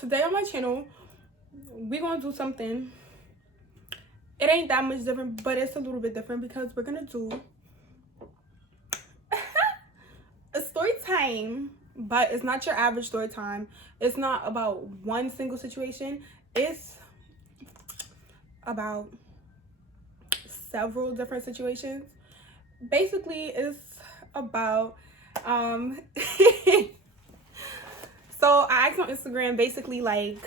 today on my channel, we're gonna do something. It ain't that much different, but it's a little bit different because we're gonna do a story time. But it's not your average story time. It's not about one single situation. It's about several different situations. Basically, it's about so I asked on Instagram, basically, like,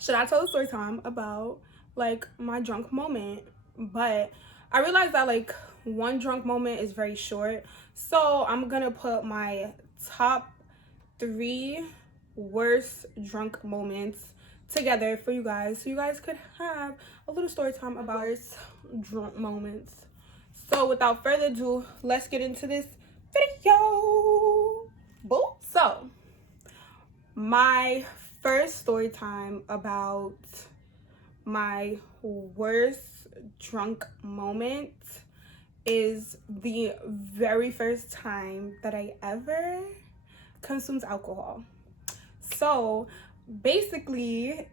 should I tell a story time about like my drunk moment? But I realized that like one drunk moment is very short, so I'm gonna put my top 3 worst drunk moments together for you guys, so you guys could have a little story time about drunk moments. So without further ado, let's get into this video. Boo. So my first story time about my worst drunk moment is the very first time that I ever consumed alcohol. So basically,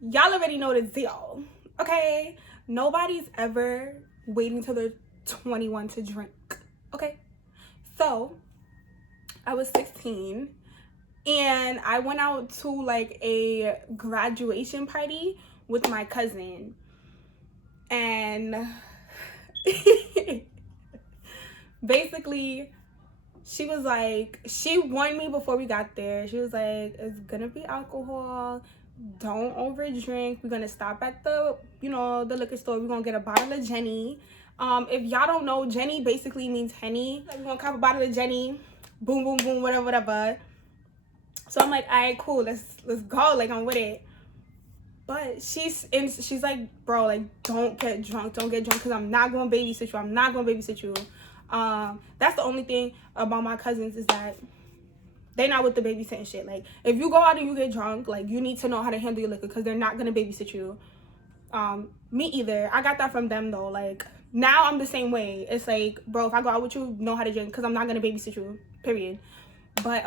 y'all already know the deal, okay? Nobody's ever waiting till they're 21 to drink, okay? So I was 16 and I went out to like a graduation party with my cousin, and basically she was like, she warned me before we got there. She was like, it's gonna be alcohol, don't overdrink, we're gonna stop at the, you know, the liquor store, we're gonna get a bottle of Jenny. If y'all don't know, Jenny basically means Henny. Like, we're gonna cop a bottle of Jenny, boom boom boom, whatever. So I'm like, all right, cool, let's go, like, I'm with it. But she's like, bro, like, don't get drunk, because I'm not gonna babysit you. That's the only thing about my cousins, is that they're not with the babysitting shit. Like, if you go out and you get drunk, like, you need to know how to handle your liquor, because they're not gonna babysit you. Me either. I got that from them though. Like, now I'm the same way. It's like, bro, if I go out with you, know how to drink, because I'm not gonna babysit you, period. But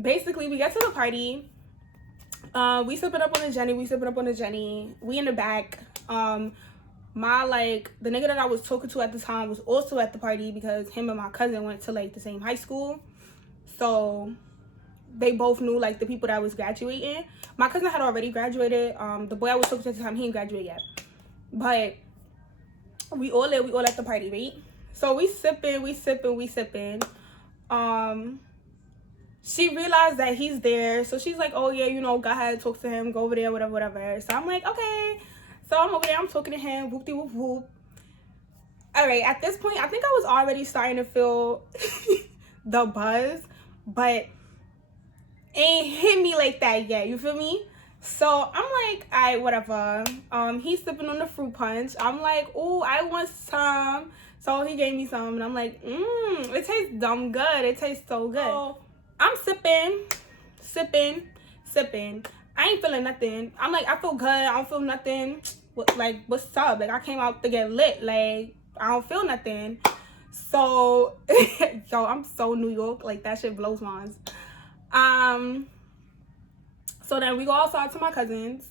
basically, we get to the party. We sipping up on the Jenny. We in the back. My, like, the nigga that I was talking to at the time was also at the party, because him and my cousin went to like the same high school, so they both knew like the people that was graduating. My cousin had already graduated. The boy I was talking to at the time, he didn't graduate yet, but we all at the party, right? So we sipping. She realized that he's there, so she's like, oh yeah, you know, go ahead, talk to him, go over there, whatever. So I'm like, okay. So I'm over there, I'm talking to him, whoop de whoop whoop. All right, at this point, I think I was already starting to feel the buzz, but it ain't hit me like that yet, you feel me? So I'm like, all right, whatever. He's sipping on the fruit punch. I'm like, oh, I want some. So he gave me some, and I'm like, it tastes dumb good. It tastes so good. So I'm sipping. I ain't feeling nothing. I'm like, I feel good. I don't feel nothing. Like, what's up? Like, I came out to get lit. Like, I don't feel nothing. So, yo, I'm so New York. Like, that shit blows minds. So then we go outside to my cousins.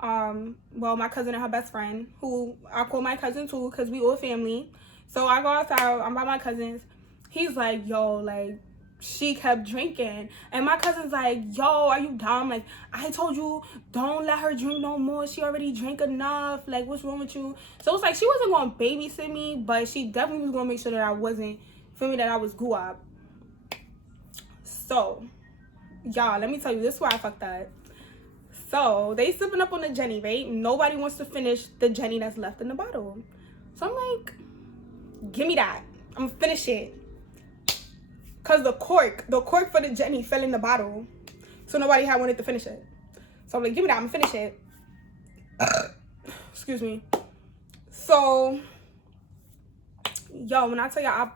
Well, my cousin and her best friend, who I call my cousin too, because we all family. So I go outside. I'm by my cousins. He's like, yo, like, she kept drinking, and my cousin's like, yo, are you dumb? Like, I told you, don't let her drink no more. She already drank enough. Like, what's wrong with you? So it's like, she wasn't gonna babysit me, but she definitely was gonna make sure that I wasn't, feel me, that I was guap. So y'all, let me tell you, this is where I fucked up. So they sipping up on the Jenny, right? Nobody wants to finish the Jenny that's left in the bottle. So I'm like, give me that, I'm gonna finish it. Cause the cork for the Jenny fell in the bottle, so nobody had wanted to finish it. So I'm like, give me that, I'm gonna finish it. Excuse me. So, yo, when I tell y'all,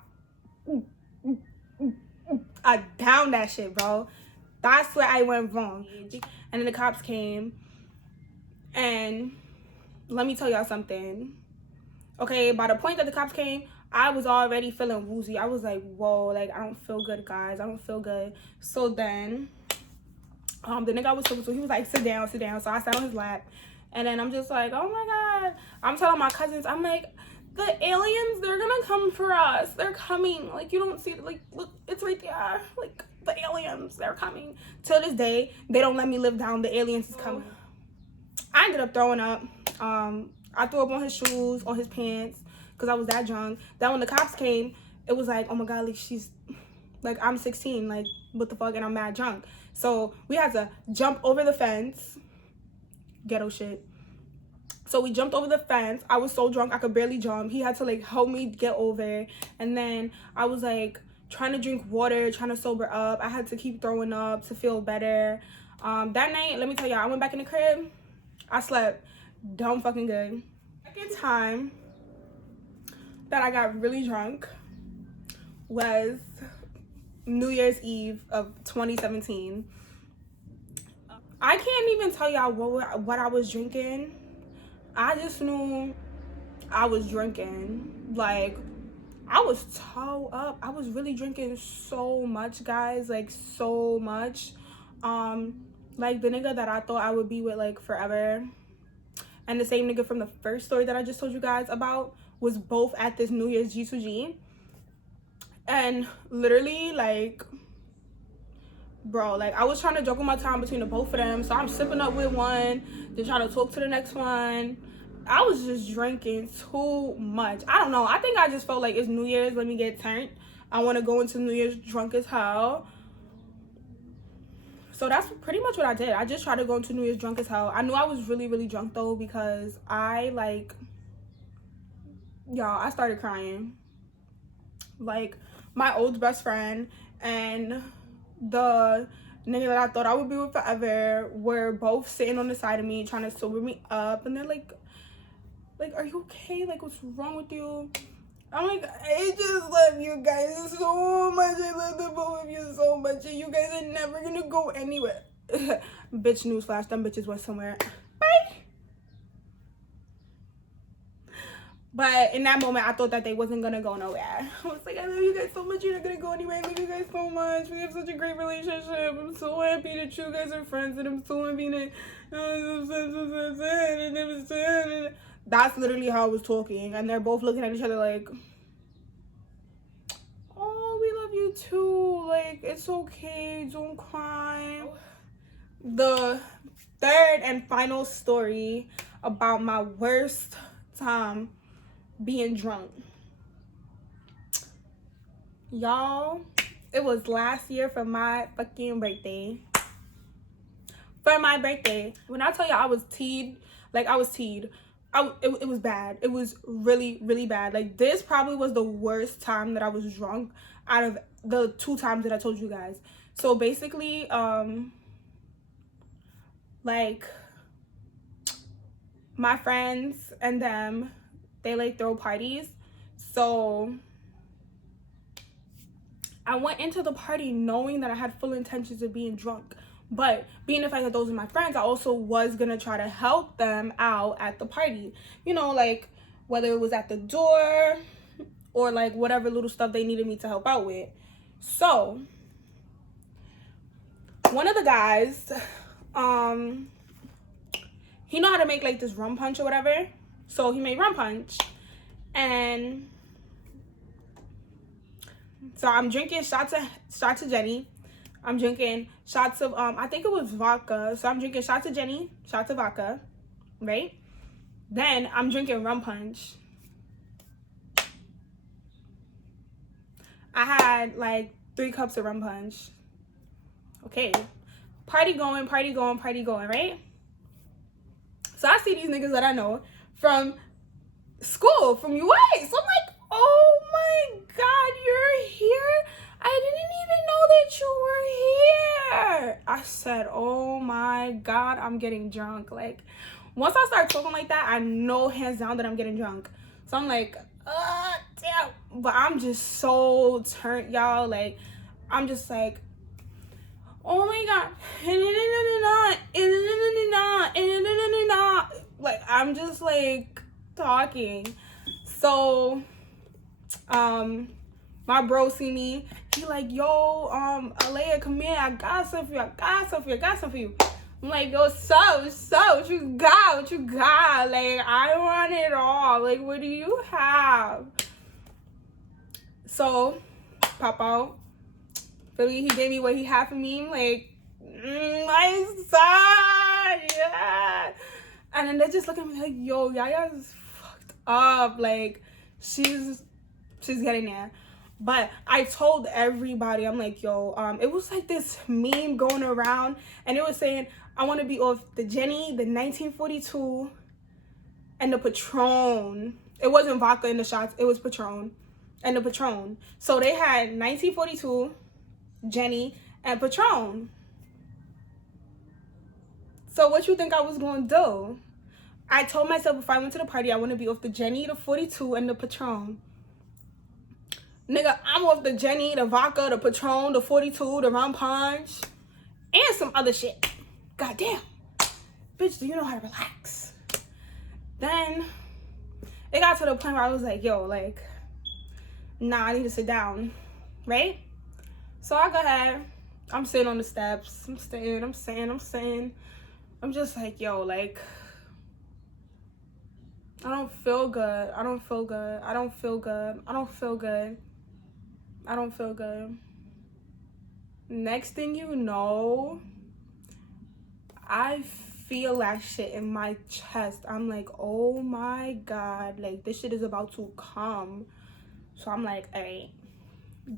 I downed that shit, bro. That's where I went wrong. And then the cops came, and let me tell y'all something. Okay, by the point that the cops came, I was already feeling woozy. I was like, whoa, like, I don't feel good, guys. I don't feel good. So then, the nigga I was talking to, he was like, sit down, sit down. So I sat on his lap. And then I'm just like, oh my God. I'm telling my cousins, I'm like, the aliens, they're gonna come for us. They're coming. Like, you don't see it. Like, look, it's right there. Like, the aliens, they're coming. Till this day, they don't let me live down. The aliens is coming. I ended up throwing up. I threw up on his shoes, on his pants, because I was that drunk. Then when the cops came, it was like, oh my God, like, she's, like, I'm 16, like, what the fuck, and I'm mad drunk. So we had to jump over the fence. Ghetto shit. So we jumped over the fence. I was so drunk, I could barely jump. He had to, like, help me get over. And then I was, like, trying to drink water, trying to sober up. I had to keep throwing up to feel better. That night, let me tell y'all, I went back in the crib. I slept dumb fucking good. Second time that I got really drunk was New Year's Eve of 2017. I can't even tell y'all what I was drinking. I just knew I was drinking. Like, I was toe up. I was really drinking so much, guys. Like, so much. Like, the nigga that I thought I would be with, like, forever, and the same nigga from the first story that I just told you guys about was both at this New Year's G2G. And literally, like, bro, like, I was trying to juggle my time between the both of them. So I'm sipping up with one, then trying to talk to the next one. I was just drinking too much. I don't know. I think I just felt like it's New Year's. Let me get turned. I want to go into New Year's drunk as hell. So that's pretty much what I did. I just tried to go into New Year's drunk as hell. I knew I was really, really drunk, though, because I, like, y'all, I started crying. Like, my old best friend and the nigga that I thought I would be with forever were both sitting on the side of me trying to sober me up. And they're like, are you okay? Like, what's wrong with you? I'm like, I just love you guys so much. I love the both of you so much. And you guys are never gonna go anywhere. Bitch, newsflash, them bitches went somewhere. Bye. But in that moment, I thought that they wasn't gonna go nowhere. I was like, I love you guys so much. You're not gonna go anywhere. I love you guys so much. We have such a great relationship. I'm so happy that you guys are friends. And I'm so happy that... That's literally how I was talking. And they're both looking at each other like, oh, we love you too. Like, it's okay. Don't cry. The third and final story about my worst time being drunk. Y'all, it was last year for my fucking birthday. For my birthday. When I tell y'all I was teed, like, I was teed. It was bad. It was really, really bad. Like, this probably was the worst time that I was drunk out of the 2 times that I told you guys. So basically, like, my friends and them, they like throw parties. So I went into the party knowing that I had full intentions of being drunk. But being the fact that those are my friends, I also was gonna try to help them out at the party. You know, like, whether it was at the door or, like, whatever little stuff they needed me to help out with. So one of the guys, he know how to make, like, this rum punch or whatever. So he made rum punch. And so I'm drinking shots of Jenny. I'm drinking shots of, I think it was vodka. So I'm drinking shots of Jenny, shots of vodka, right? Then I'm drinking rum punch. I had, like, 3 cups of rum punch. Okay. Party going, right? So I see these niggas that I know from school, from UA. So I'm like, oh my God, you're here? I didn't even know that you were here. I said, oh my God, I'm getting drunk. Like, once I start talking like that, I know hands down that I'm getting drunk. So I'm like, damn. But I'm just so turned, y'all. Like, I'm just like, oh my God. Like, I'm just, like, talking. So my bro see me. He like, yo, Alaya, come here. I got something for you. I got something for you. I'm like, yo, so, what you got? Like, I want it all. Like, what do you have? So, pop out. He gave me what he had for me. I'm like, my son, yeah. And then they just look at me like, yo, Yaya's fucked up. Like, she's getting there. But I told everybody, I'm like, yo, it was like this meme going around, and it was saying, I want to be off the Jenny, the 1942, and the Patron. It wasn't vodka in the shots, it was Patron. And the Patron. So they had 1942, Jenny, and Patron. So what you think I was going to do? I told myself if I went to the party, I want to be off the Jenny, the 42, and the Patron. Nigga, I'm off the Jenny, the vodka, the Patron, the 42, the rum punch, and some other shit. Goddamn. Bitch, do you know how to relax? Then it got to the point where I was like, yo, like, nah, I need to sit down, right? So I go ahead. I'm sitting on the steps. I'm sitting. I'm just like, yo, like, I don't feel good. Next thing you know, I feel that shit in my chest. I'm like, oh my God, like, this shit is about to come. So I'm like, hey,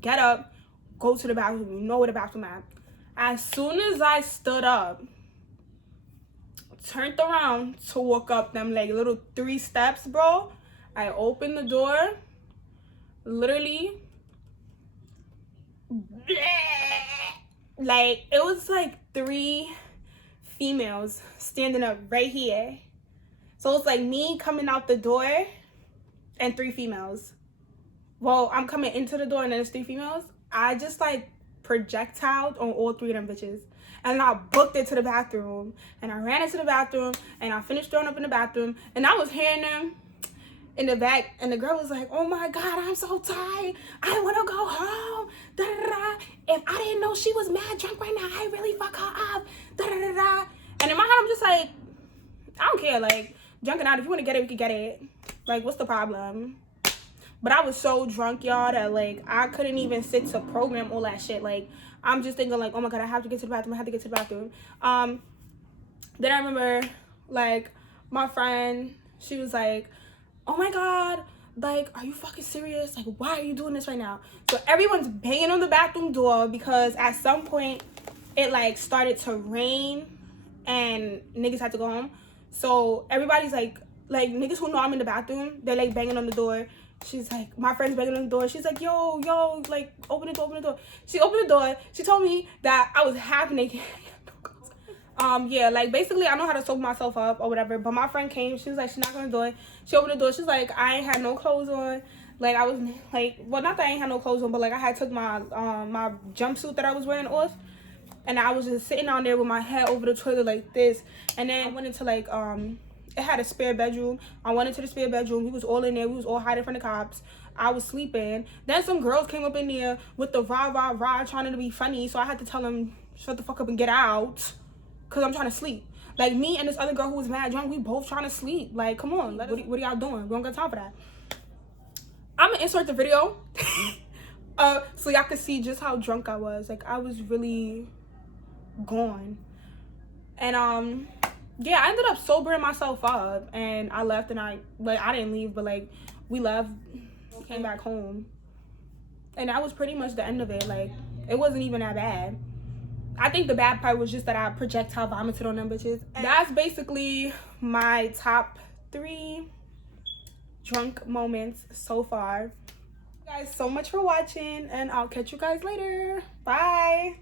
get up, go to the bathroom. You know where the bathroom at. As soon as I stood up, turned around to walk up them like little 3 steps, bro, I opened the door, literally, like, it was like 3 females standing up right here. So it's like me coming out the door and 3 females. Well, I'm coming into the door and then there's 3 females. I just like projectiled on all 3 of them bitches. And I booked it to the bathroom. And I ran into the bathroom and I finished throwing up in the bathroom. And I was hearing them in the back. And the girl was like, oh my God, I'm so tired. I want to go home. Da, da, da. If I didn't know she was mad drunk right now, I really fuck her up. Da, da, da, da. And in my head, I'm just like, I don't care. Like, drunken out. If you want to get it, we can get it. Like, what's the problem? But I was so drunk, y'all, that, like, I couldn't even sit to program all that shit. Like, I'm just thinking, like, oh, my God, I have to get to the bathroom. Then I remember, like, my friend, she was like, oh, my God, like, are you fucking serious? Like, why are you doing this right now? So everyone's banging on the bathroom door because at some point it, like, started to rain and niggas had to go home. So everybody's, like, niggas who know I'm in the bathroom, they're, like, banging on the door. She's like, my friend's banging on the door. She's like, yo, like, open the door. She opened the door. She told me that I was half naked. Yeah, like, basically, I know how to soap myself up or whatever. But my friend came. She was like, she's not gonna do it. She opened the door. She's like, I ain't had no clothes on. Like, I was, like, well, not that I ain't had no clothes on, but, like, I had took my, my jumpsuit that I was wearing off. And I was just sitting down there with my head over the toilet like this. And then I went into, like, it had a spare bedroom. I went into the spare bedroom. We was all in there. We was all hiding from the cops. I was sleeping. Then some girls came up in there with the rah, trying to be funny. So I had to tell them, shut the fuck up and get out. Because I'm trying to sleep. Like, me and this other girl who was mad drunk, we both trying to sleep. Like, come on. What are y'all doing? We don't got time for that. I'm going to insert the video. So y'all can see just how drunk I was. Like, I was really gone. And, yeah, I ended up sobering myself up, and I left, and I didn't leave, but, like, we left, came back home, and that was pretty much the end of it. Like, it wasn't even that bad. I think the bad part was just that I projectile vomited on them bitches. And that's basically my top 3 drunk moments so far. Thank you guys so much for watching, and I'll catch you guys later. Bye.